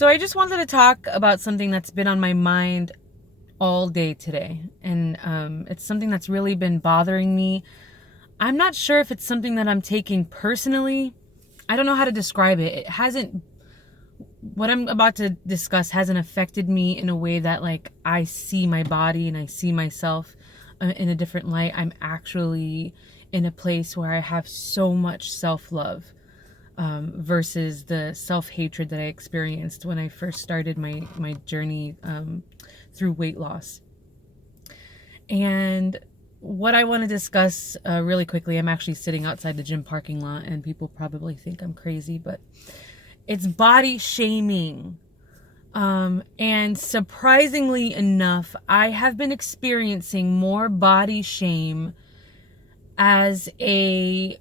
So I just wanted to talk about something that's been on my mind all day today. And it's something that's really been bothering me. I'm not sure if it's something that I'm taking personally. I don't know how to describe it. It hasn't, what I'm about to discuss hasn't affected me in a way that like I see my body and I see myself in a different light. I'm actually in a place where I have so much self-love. Versus the self-hatred that I experienced when I first started my journey through weight loss. And what I want to discuss really quickly, I'm actually sitting outside the gym parking lot and people probably think I'm crazy, but it's body shaming. And surprisingly enough, I have been experiencing more body shame as a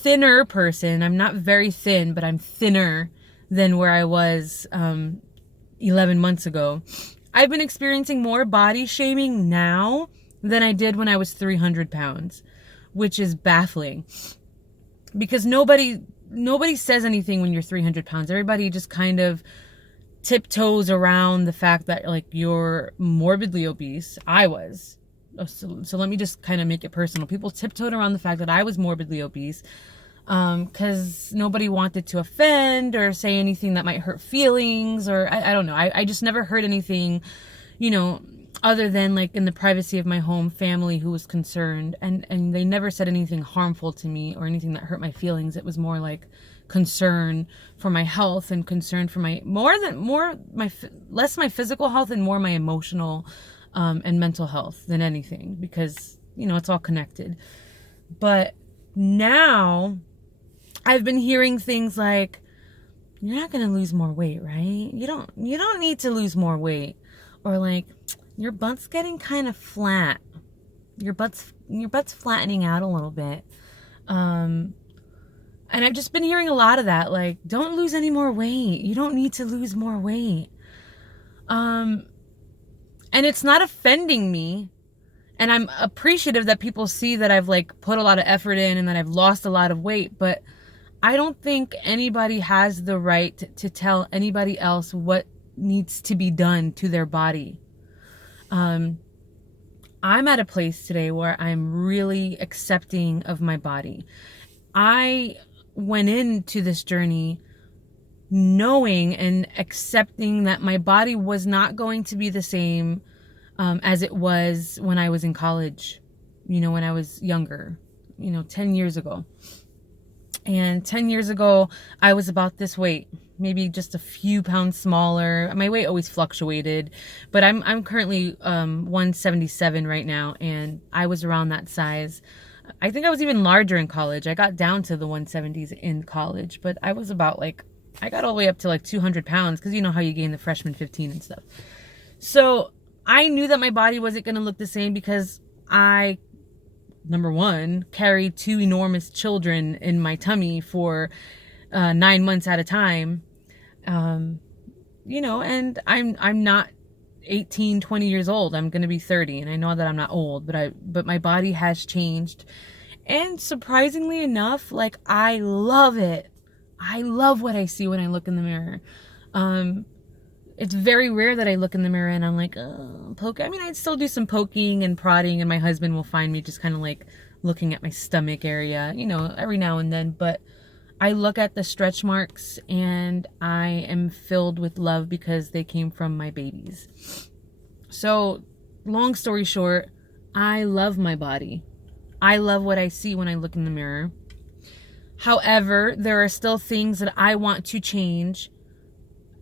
thinner person. I'm not very thin, but I'm thinner than where I was 11 months ago. I've been experiencing more body shaming now than I did when I was 300 pounds, which is baffling because nobody says anything when you're 300 pounds. Everybody just kind of tiptoes around the fact that like you're morbidly obese. I was. So let me just kind of make it personal. People tiptoed around the fact that I was morbidly obese because nobody wanted to offend or say anything that might hurt feelings, or I don't know. I just never heard anything, other than like in the privacy of my home, family who was concerned, and they never said anything harmful to me or anything that hurt my feelings. It was more like concern for my health and concern for less my physical health and more my emotional and mental health than anything, because it's all connected. But now I've been hearing things like, you're not going to lose more weight, right? You don't need to lose more weight. Or like, your butt's getting kind of flat. Your butt's flattening out a little bit. And I've just been hearing a lot of that, like, don't lose any more weight. You don't need to lose more weight. And it's not offending me. And I'm appreciative that people see that I've like put a lot of effort in and that I've lost a lot of weight. But I don't think anybody has the right to tell anybody else what needs to be done to their body. I'm at a place today where I'm really accepting of my body. I went into this journey knowing and accepting that my body was not going to be the same as it was when I was in college, when I was younger, 10 years ago. And 10 years ago, I was about this weight, maybe just a few pounds smaller. My weight always fluctuated, but I'm currently 177 right now, and I was around that size. I think I was even larger in college. I got down to the 170s in college, but I was about I got all the way up to like 200 pounds because you know how you gain the freshman 15 and stuff. So I knew that my body wasn't going to look the same because I, number one, carried two enormous children in my tummy for 9 months at a time. And I'm not 18, 20 years old. I'm going to be 30, and I know that I'm not old, but my body has changed. And surprisingly enough, like, I love it. I love what I see when I look in the mirror. It's very rare that I look in the mirror and I'm like, oh, poke. I mean, I'd still do some poking and prodding, and my husband will find me just kind of like looking at my stomach area, every now and then. But I look at the stretch marks and I am filled with love because they came from my babies. So, long story short, I love my body. I love what I see when I look in the mirror. However, there are still things that I want to change.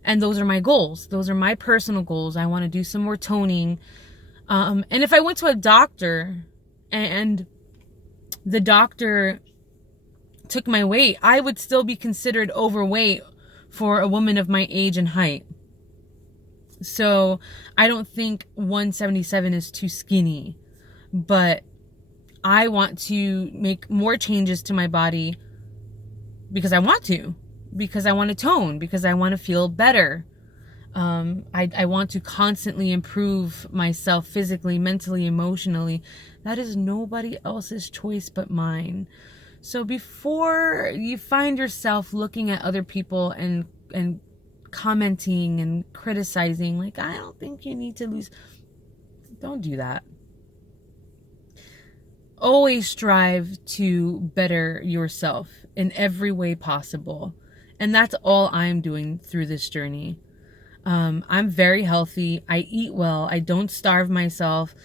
And those are my goals. Those are my personal goals. I want to do some more toning. And if I went to a doctor and the doctor took my weight, I would still be considered overweight for a woman of my age and height. So I don't think 177 is too skinny. But I want to make more changes to my body because I want to. Because I want to tone, because I want to feel better. I want to constantly improve myself physically, mentally, emotionally. That is nobody else's choice but mine. So before you find yourself looking at other people and commenting and criticizing, like, I don't think you need to lose. Don't do that. Always strive to better yourself in every way possible. And that's all I'm doing through this journey. I'm very healthy. I eat well. I don't starve myself.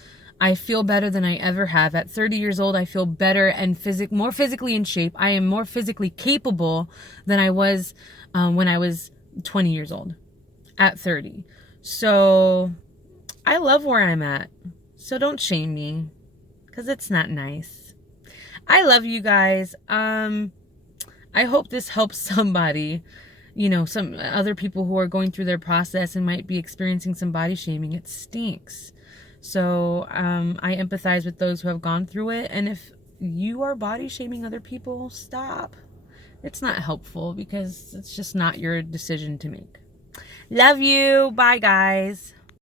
I feel better than I ever have. At 30 years old, I feel better and more physically in shape. I am more physically capable than I was when I was 20 years old at 30. So I love where I'm at. So don't shame me, because it's not nice. I love you guys. I hope this helps somebody. You know, some other people who are going through their process and might be experiencing some body shaming. It stinks. So I empathize with those who have gone through it. And if you are body shaming other people, stop. It's not helpful, because it's just not your decision to make. Love you. Bye, guys.